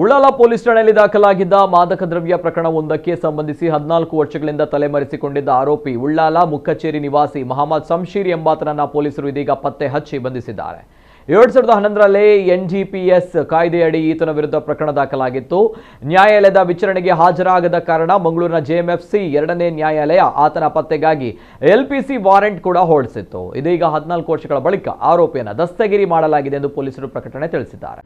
Ullal police ಠಾಣೆಯಲ್ಲಿ ದಾಖಲಾಗಿದ್ದ ಮಾದಕ ದ್ರವ್ಯ ಪ್ರಕರಣವೊಂದಕ್ಕೆ ಸಂಬಂಧಿಸಿ 14 ವರ್ಷಗಳಿಂದ ತಲೆಮರೆಸಿಕೊಂಡಿದ್ದ ಆರೋಪಿ ಉಳ್ಳಾಲ ಮುಕ್ಕಚೇರಿ ನಿವಾಸಿ ಮೊಹಮ್ಮದ್ ಶಂಶೀರ್ ಎಂಬಾತನನ್ನ ಪೊಲೀಸರು ಇದೀಗ ಪತ್ತೆ ಹಚ್ಚಿ ಬಂಧಿಸಿದ್ದಾರೆ. 2011ರಲ್ಲಿ NDPS ಕಾಯ್ದೆಯಡಿ ಈತನ ವಿರುದ್ಧ ಪ್ರಕರಣ ದಾಖಲಾಗಿತ್ತು. ನ್ಯಾಯಾಲಯದ ವಿಚಾರಣೆಗೆ ಹಾಜರಾಗದ ಕಾರಣ ಮಂಗಳೂರಿನ JMFC 2ನೇ ನ್ಯಾಯಾಲಯ ಆತನ ಪತ್ತೆಗಾಗಿ LPC ವಾರೆಂಟ್ ಕೂಡ ಹೊರಡಿಸಿತ್ತು. ಇದೀಗ 14 ವರ್ಷಗಳ ಬಳಿಕ ಆರೋಪಿಯನ್ನು ದಸ್ತಗಿರಿ ಮಾಡಲಾಗಿದೆ ಎಂದು ಪೊಲೀಸರು ಪ್ರಕಟಣೆ ತಿಳಿಸಿದ್ದಾರೆ.